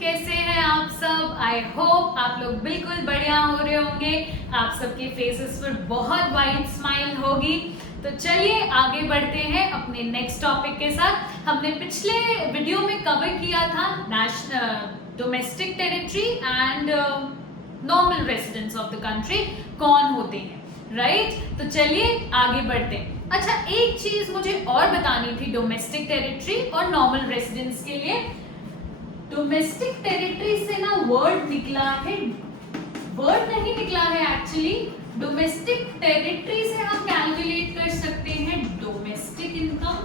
कैसे हैं आप सब? आई होप आप लोग बिल्कुल बढ़िया हो रहे होंगे। आप सबके फेसेस पर बहुत वाइड स्माइल होगी। तो चलिए आगे बढ़ते हैं अपने नेक्स्ट टॉपिक के साथ। हमने पिछले वीडियो में कवर किया था domestic territory and normal residents of the country कौन होते हैं, राइट? तो चलिए आगे बढ़ते हैं। अच्छा, एक चीज मुझे और बतानी थी डोमेस्टिक टेरिटरी और नॉर्मल रेसिडेंट्स के लिए। डोमेस्टिक टेरिटरी से ना वर्ड निकला है, वर्ड नहीं निकला है एक्चुअली। डोमेस्टिक टेरिटरी से हम कैलकुलेट कर सकते हैं डोमेस्टिक इनकम,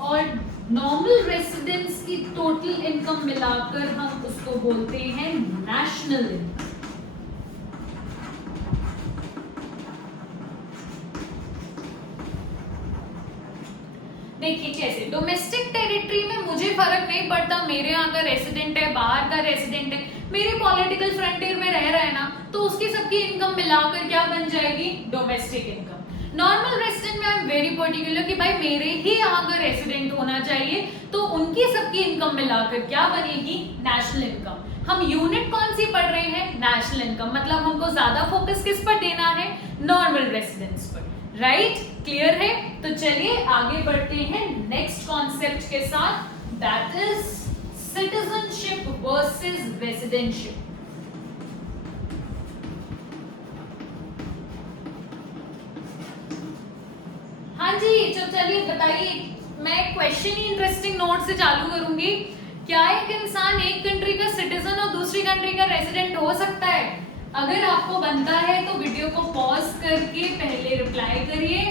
और नॉर्मल रेसिडेंट्स की टोटल इनकम मिलाकर हम उसको बोलते हैं नेशनल इनकम। देखिए कैसे, डोमेस्टिक टेरिटरी में मुझे फर्क नहीं पड़ता मेरे यहाँ का रेसिडेंट है, बाहर का रेसिडेंट है, मेरे पॉलिटिकल फ्रंटियर में रह रहा है ना, तो उसकी सबकी इनकम मिलाकर क्या बन जाएगी? Domestic income. नॉर्मल रेसिडेंट में आई एम वेरी पर्टिकुलर कि भाई मेरे ही यहाँ का रेसिडेंट होना चाहिए, तो उनकी सबकी इनकम मिलाकर क्या बनेगी? National income. हम यूनिट कौन सी पढ़ रहे हैं? National income. मतलब हमको ज्यादा फोकस किस पर देना है? नॉर्मल रेसिडेंट्स पर, राइट? क्लियर है? तो चलिए आगे बढ़ते हैं नेक्स्ट कॉन्सेप्ट के साथ, दैट इज सिटीजनशिप वर्सेस रेसिडेंशिप। हाँ जी, तो चलिए बताइए। मैं क्वेश्चन ही इंटरेस्टिंग नोट से चालू करूंगी। क्या एक इंसान एक कंट्री का सिटीजन और दूसरी कंट्री का रेसिडेंट हो सकता है? अगर आपको बनता है तो वीडियो को पॉज करके पहले रिप्लाई करिए,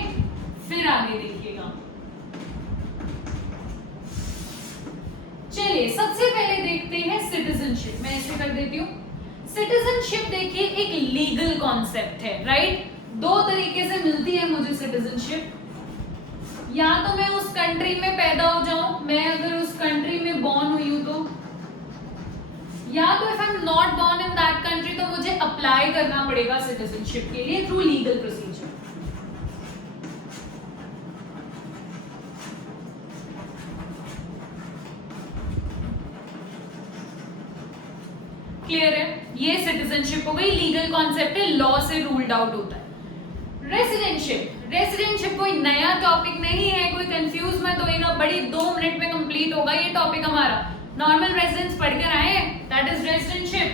फिर आगे देखिएगा। चलिए सबसे पहले देखते हैं सिटीजनशिप। मैं ऐसे कर देती हूँ। सिटीजनशिप देखिए एक लीगल कॉन्सेप्ट है, राइट? दो तरीके से मिलती है मुझे सिटीजनशिप। या तो मैं उस कंट्री में पैदा हो जाऊं, मैं अगर उस कंट्री में बॉर्न हुई हूं तो, या तो if I am not born in that country तो मुझे अप्लाई करना पड़ेगा सिटीजनशिप के लिए थ्रू लीगल प्रोसीजर। क्लियर है? ये सिटीजनशिप हो गई, लीगल कॉन्सेप्ट है, लॉ से रूल्ड आउट होता है। रेसिडेंशिप, रेसिडेंशिप कोई नया टॉपिक नहीं है, कोई कंफ्यूज मत होइएगा, बड़ी 2 मिनट में कंप्लीट होगा ये टॉपिक हमारा। नॉर्मल रेसिडेंस पढ़कर आए हैं, that is residentship,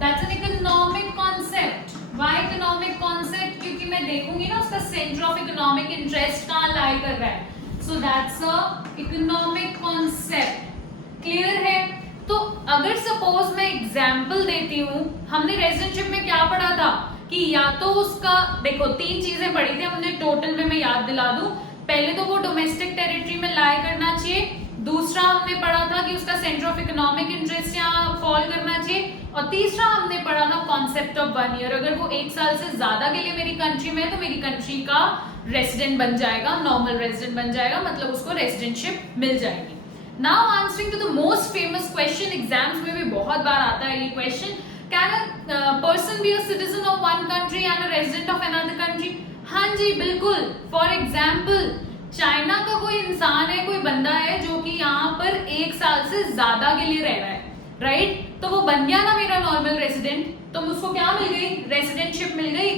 that's an economic concept. Why economic concept? क्योंकि मैं देखूंगी ना उसका सेंटर ऑफ इकोनॉमिक इंटरेस्ट कहां लाई कर रहा है, so that's a economic concept. Clear है? तो अगर सपोज मैं एग्जांपल देती हूं, हमने रेसिडेंशिप में क्या पढ़ा था कि या तो उसका, देखो 3 चीजें पढ़ी थी हमने टोटल में, मैं याद दिला दूं। पहले तो वो डोमेस्टिक टेरिटरी में लाई करना चाहिए, दूसरा हमने पढ़ा था कि उसका सेंटर ऑफ इकोनॉमिक इंटरेस्ट यहाँ फॉल करना चाहिए, और तीसरा हमने पढ़ा था कॉन्सेप्ट ऑफ 1 ईयर। अगर वो 1 साल से ज्यादा के लिए मेरी कंट्री में है तो मेरी कंट्री का रेसिडेंट बन जाएगा, नॉर्मल रेसिडेंट बन जाएगा, मतलब उसको रेसिडेंटशिप मिल जाएगी। Now answering to the most famous question, exams में भी बहुत बार आता है ये question, can a person be a citizen of one country and a resident of another country? हाँ जी बिल्कुल। फॉर एग्जाम्पल चाइना का कोई इंसान है, कोई बंदा है जो कि यहाँ पर 1 साल से ज्यादा के लिए रह रहा है, राइट? तो वो बन गया ना मेरा नॉर्मल रेसिडेंट, तो उसको क्या मिल गई? रेसिडेंटशिप मिल गई।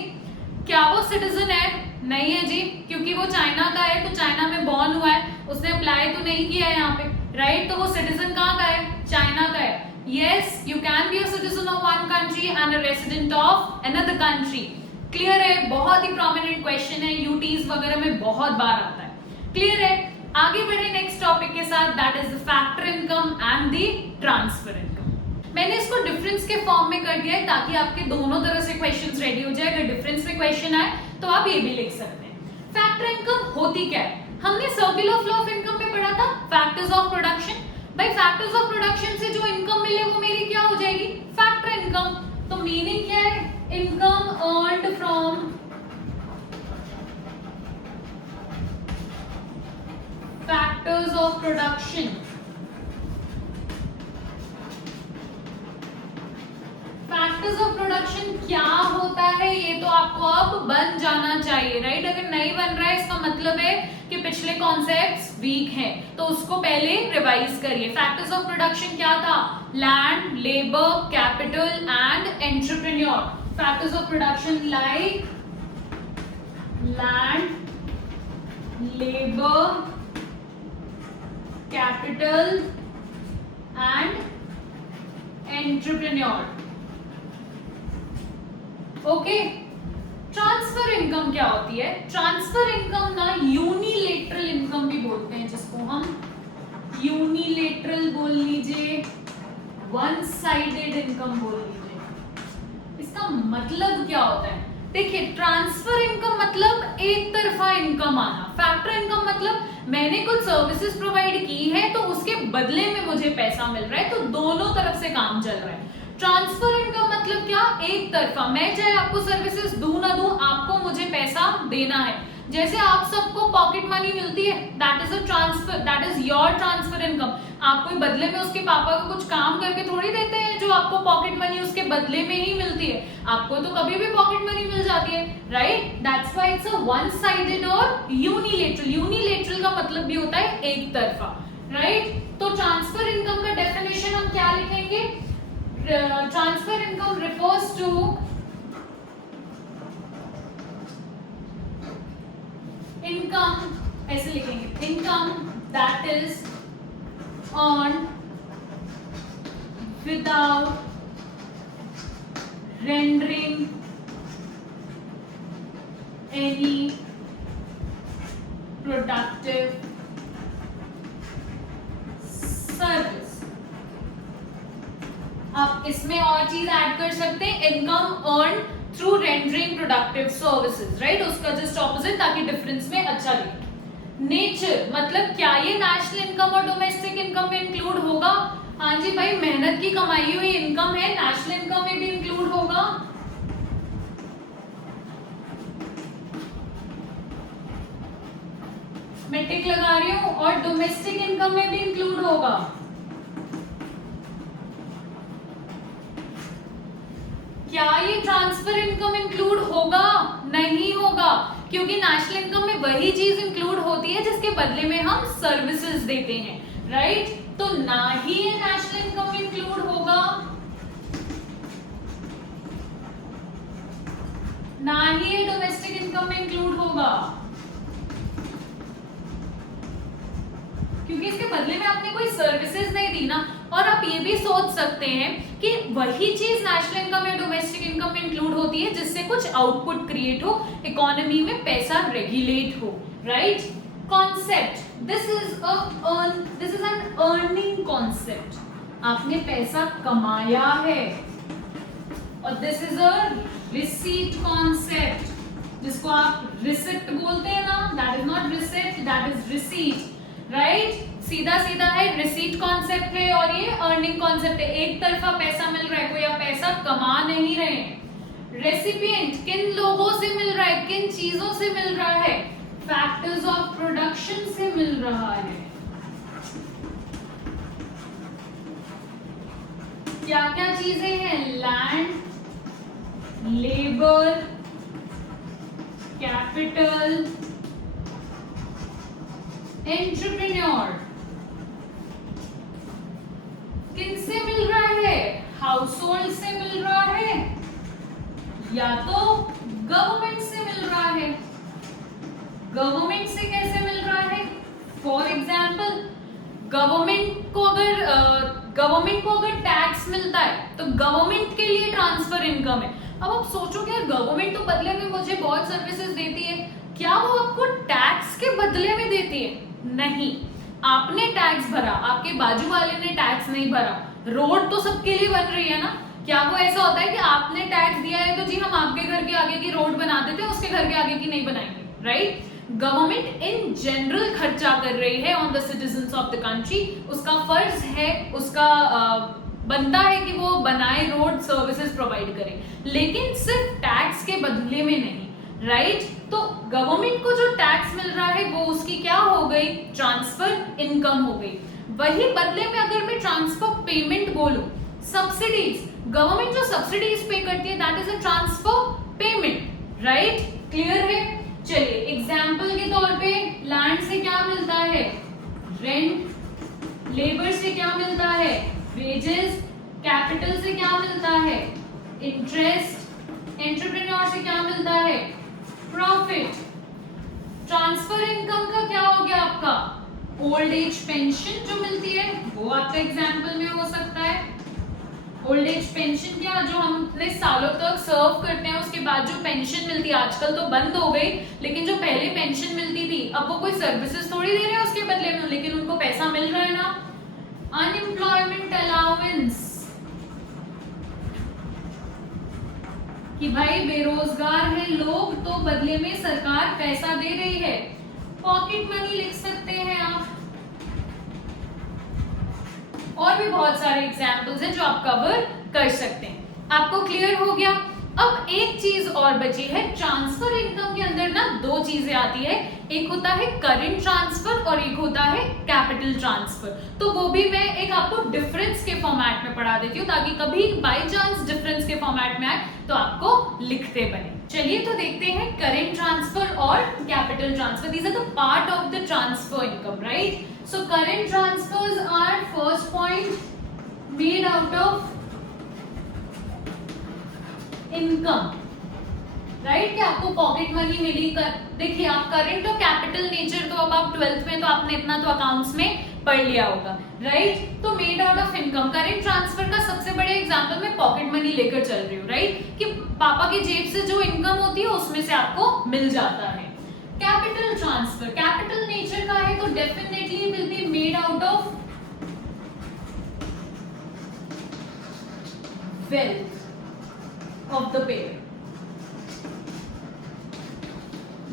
क्या वो सिटीजन है? नहीं है जी, क्योंकि वो चाइना का है, तो चाइना में बॉर्न हुआ है, उसने अप्लाई तो नहीं किया है यहाँ पे, राइट? तो वो सिटीजन कहाँ का है? चाइना का है। Yes, you can be a citizen of one country and a resident of another country. Clear है? बहुत ही प्रोमिनेंट क्वेश्चन है, यूटीज वगैरह में बहुत बार आता है। क्लियर है? आगे बढ़े नेक्स्ट टॉपिक के साथ, that is the factor income and the transfer income. मैंने इसको डिफरेंस के फॉर्म में कर दिया है ताकि आपके दोनों तरह से क्वेश्चंस रेडी हो जाए। अगर डिफरेंस में क्वेश्चन आए तो आप ये भी लिख सकते हैं। फैक्टर इनकम होती क्या है? हमने सर्कुलर फ्लो ऑफ इनकम में पढ़ा था फैक्टर्स ऑफ प्रोडक्शन। भाई फैक्टर्स ऑफ प्रोडक्शन से जो इनकम मिले वो मेरी क्या हो जाएगी? Factor income. तो मीनिंग क्या है? Income earned from factors of production. Factors of production क्या होता है ये तो आपको अब बन जाना चाहिए, राइट? अगर नहीं बन रहा है इसका मतलब है कि पिछले कॉन्सेप्ट्स वीक हैं, तो उसको पहले रिवाइज करिए। फैक्टर्स ऑफ प्रोडक्शन क्या था? Land, labour, capital and entrepreneur. Factors of production like land, labour, capital and entrepreneur. Okay, transfer income क्या होती है? ट्रांसफर इनकम ना यूनिलेटरल इनकम भी बोलते हैं, जिसको हम यूनिलेटरल बोल लीजिए, वन साइडेड इनकम बोल लीजिए। इसका मतलब क्या होता है? देखिए, ट्रांसफर इनकम मतलब एक तरफा इनकम आना। फैक्टर इनकम मतलब मैंने कुछ सर्विसेज प्रोवाइड की है तो उसके बदले में मुझे पैसा मिल रहा है, तो दोनों तरफ से काम चल रहा है। ट्रांसफर इनकम मतलब क्या? एक तरफा। मैं चाहे आपको सर्विसेज दूं ना दूं, आपको मुझे पैसा देना है। जैसे आप सबको पॉकेट मनी मिलती है, that is a transfer, that is your transfer income. आप कोई बदले में उसके पापा को कुछ काम करके थोड़ी देते हैं जो आपको पॉकेट मनी उसके बदले में ही मिलती है। आपको तो कभी भी पॉकेट मनी मिल जाती है, right? That's why it's a one sided और यूनिलेटरल। यूनिलेटरल का मतलब भी होता है एक तरफा, राइट? तो ट्रांसफर इनकम का डेफिनेशन हम क्या लिखेंगे? Transfer income refers to income, ऐसे लिखेंगे, income that is earned without rendering any productive service। आप इसमें और चीज ऐड कर सकते हैं, income earn through rendering productive services, right? उसका जस्ट ऑपोजिट, ताकि डिफरेंस में अच्छा दिखे। नेचर मतलब क्या ये नेशनल इनकम और डोमेस्टिक इनकम में इंक्लूड होगा? हाँ जी भाई, मेहनत की कमाई हुई इनकम है, नेशनल इनकम में भी इंक्लूड होगा। मैं टिक लगा रही हूं, और डोमेस्टिक इनकम में भी इंक्लूड होगा। क्या ये ट्रांसफर इनकम इंक्लूड होगा? नहीं होगा, क्योंकि नेशनल इनकम में वही चीज इंक्लूड होती है जिसके बदले में हम सर्विसेज देते हैं, राइट? तो ना ही ये नेशनल इनकम में इंक्लूड होगा, ना ही ये डोमेस्टिक इनकम में इंक्लूड होगा, क्योंकि इसके बदले में आपने कोई सर्विसेज नहीं दी ना। और आप ये भी सोच सकते हैं कि वही चीज नेशनल इनकम या डोमेस्टिक इनकम में इंक्लूड होती है जिससे कुछ आउटपुट क्रिएट हो, इकोनॉमी में पैसा रेगुलेट हो, right? Concept, this is an earning concept. आपने पैसा कमाया है, और this is a receipt concept, जिसको आप रिसिप्ट बोलते हैं ना, that is not receipt, that is receipt, right? सीधा सीधा है, रिसीट कॉन्सेप्ट है और ये अर्निंग कॉन्सेप्ट है। एक तरफा पैसा मिल रहा है, कोई आप पैसा कमा नहीं रहे हैं। रेसिपिएंट किन लोगों से मिल रहा है, किन चीजों से मिल रहा है? फैक्टर्स ऑफ प्रोडक्शन से मिल रहा है। क्या क्या चीजें हैं? Land, labour, capital, entrepreneur. किनसे मिल रहा है? हाउस होल्ड से मिल रहा है, या तो गवर्नमेंट से मिल रहा है। गवर्नमेंट से कैसे मिल रहा है? फॉर एग्जाम्पल, गवर्नमेंट को अगर टैक्स मिलता है तो गवर्नमेंट के लिए ट्रांसफर इनकम है। अब आप सोचो कि गवर्नमेंट तो बदले में मुझे बहुत सर्विसेज देती है, क्या वो आपको टैक्स के बदले में देती है? नहीं, आपने टैक्स भरा, आपके बाजू वाले ने टैक्स नहीं भरा। रोड तो सबके लिए बन रही है ना। क्या वो ऐसा होता है कि आपने टैक्स दिया है तो जी हम आपके घर के आगे की रोड बना देते हैं, उसके घर के आगे की नहीं बनाएंगे, राइट? गवर्नमेंट इन जनरल खर्चा कर रही है on the citizens of the country. उसका फर्ज है, उसका बनता है कि वो बनाए रोड, सर्विसेज प्रोवाइड करे, लेकिन सिर्फ टैक्स के बदले में नहीं, राइट? तो गवर्नमेंट को जो टैक्स मिल रहा है वो उसकी क्या हो गई? ट्रांसफर इनकम हो गई। वही बदले में अगर मैं ट्रांसफर पेमेंट बोलूं, सब्सिडीज, गवर्नमेंट जो सब्सिडीज पे करती है that is a transfer payment, right? Clear है? चलिए एग्जाम्पल के तौर पे लैंड से क्या मिलता है, रेंट, लेबर से क्या मिलता है, वेजेस, कैपिटल से क्या मिलता है, इंटरेस्ट, एंटरप्रेन्योर से क्या मिलता है, प्रॉफिट। ट्रांसफर इनकम का क्या हो गया आपका, ओल्ड एज पेंशन जो मिलती है वो आपका एग्जाम्पल में हो सकता है। ओल्ड एज पेंशन क्या, जो हम इतने सालों तक सर्व करते हैं उसके बाद जो पेंशन मिलती है, आजकल तो बंद हो गई, लेकिन जो पहले पेंशन मिलती थी अब वो कोई सर्विसेज थोड़ी दे रहे हैं उसके बदले में, लेकिन उनको पैसा मिल रहा है ना। अनएम्प्लॉयमेंट अलाउंस, कि भाई बेरोजगार है लोग तो बदले में सरकार पैसा दे रही है। पॉकेट मनी लिख सकते हैं आप, और भी बहुत सारे एग्जाम्पल्स हैं जो आप कवर कर सकते हैं। आपको क्लियर हो गया। अब एक चीज और बची है, ट्रांसफर इनकम के अंदर ना दो चीजें आती है, एक होता है करंट ट्रांसफर और एक होता है कैपिटल ट्रांसफर। तो वो भी मैं एक आपको डिफरेंस के फॉर्मेट में पढ़ा देती हूँ, ताकि कभी बाय चांस डिफरेंस के फॉर्मेट में आए तो आपको लिखते बने। चलिए तो देखते हैं करंट ट्रांसफर और capital transfer. These are the part of the transfer income, right? So current transfers are first point made out of income, right? कि आपको पॉकेट मनी मिली कर, देखिए आप करंट और कैपिटल नेचर तो अब आप 12th में तो आपने इतना तो अकाउंट्स में पढ़ लिया होगा, राइट? तो made out of income, current transfer का सबसे बड़े एग्जांपल में पॉकेट मनी लेकर चल रही हूँ, राइट? कि पापा की जेब से जो इनकम होती है उसमें से आपको मिल जाता है। कैपिटल ट्रांसफर कैपिटल नेचर का है तो definitely will be made out of wealth of the pair.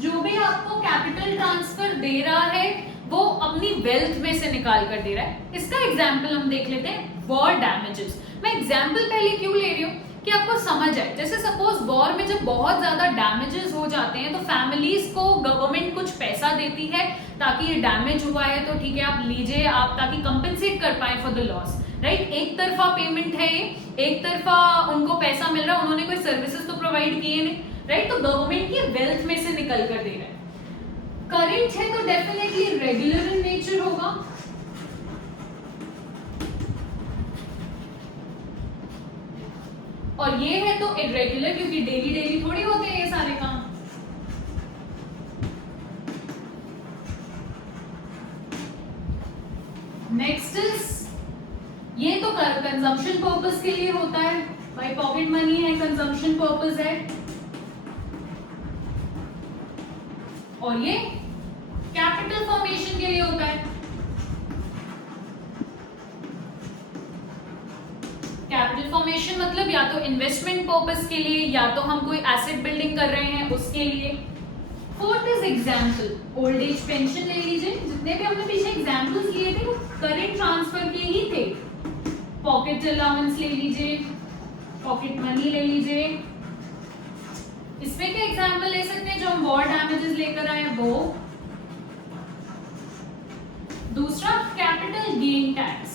जो भी आपको कैपिटल ट्रांसफर दे रहा है वो अपनी वेल्थ में से निकाल कर दे रहा है। इसका एग्जाम्पल हम देख लेते हैं, वॉर डैमेजेस। मैं एग्जाम्पल पहले क्यों ले रही हूँ कि आपको समझ आए। जैसे सपोज वॉर में जब बहुत ज्यादा डैमेजेस हो जाते हैं तो फैमिलीज को गवर्नमेंट कुछ पैसा देती है, ताकि ये डैमेज हुआ है तो ठीक है आप लीजिए, आप ताकि कंपेंसेट कर पाए फॉर द लॉस, राइट? एक तरफा पेमेंट है ये, एक तरफा उनको पैसा मिल रहा है, उन्होंने कोई सर्विसेज तो प्रोवाइड किए नहीं, राइट? तो गवर्नमेंट की वेल्थ में से निकल कर दे रहा है। करंट है तो डेफिनेटली रेगुलर इन नेचर होगा, और ये है तो इरेगुलर, क्योंकि डेली डेली थोड़ी होते हैं ये सारे काम। नेक्स्ट इज, ये तो कंजम्पशन पर्पस के लिए होता है, भाई पॉकेट मनी है, कंजम्पशन पर्पस है, और ये कैपिटल फॉर्मेशन के लिए होता है। कैपिटल फॉर्मेशन मतलब या तो इन्वेस्टमेंट पर्पस के लिए, या तो हम कोई एसेट बिल्डिंग कर रहे हैं उसके लिए। Fourth is example, old age pension ले लीजिए, जितने भी हमने पीछे एग्जाम्पल्स लिए थे वो करंट ट्रांसफर के ही थे। पॉकेट अलाउंस ले लीजिए, पॉकेट मनी ले लीजिए। इसमें क्या एग्जाम्पल ले सकते हैं जो हम वॉर डैमेजेस लेकर आए वो। दूसरा capital gain tax.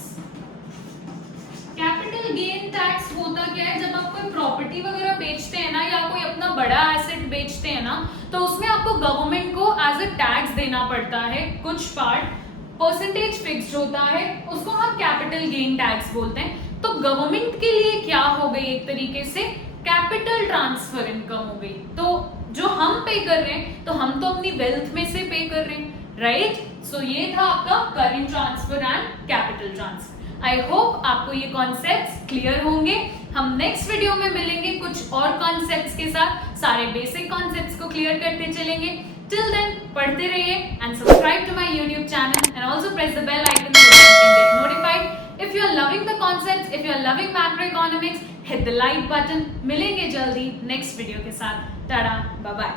Capital gain tax होता क्या है, जब आप कोई प्रॉपर्टी वगैरह बेचते हैं ना, या कोई अपना बड़ा एसेट बेचते हैं ना, तो उसमें आपको गवर्नमेंट को एज अ टैक्स देना पड़ता है। कुछ पार्ट परसेंटेज फिक्स्ड होता है, उसको हम कैपिटल गेन टैक्स बोलते हैं। तो गवर्नमेंट के लिए क्या हो गई, एक तरीके से कैपिटल ट्रांसफर इनकम हो गई। तो जो हम पे कर रहे हैं तो हम तो अपनी वेल्थ में से पे कर रहे हैं, राइट? सो ये था आपका current transfer and capital transfer. I hope आपको ये कॉन्सेप्ट्स क्लियर होंगे। हम नेक्स्ट वीडियो में मिलेंगे कुछ और कॉन्सेप्ट्स के साथ, सारे बेसिक कॉन्सेप्ट्स को क्लियर करते चलेंगे। टिल देन पढ़ते रहिए and subscribe to my YouTube channel and also press the bell icon so that you can get notified if you are loving the concepts, if you are loving macroeconomics, hit the like button। मिलेंगे जल्दी next video के साथ। Tata, bye bye.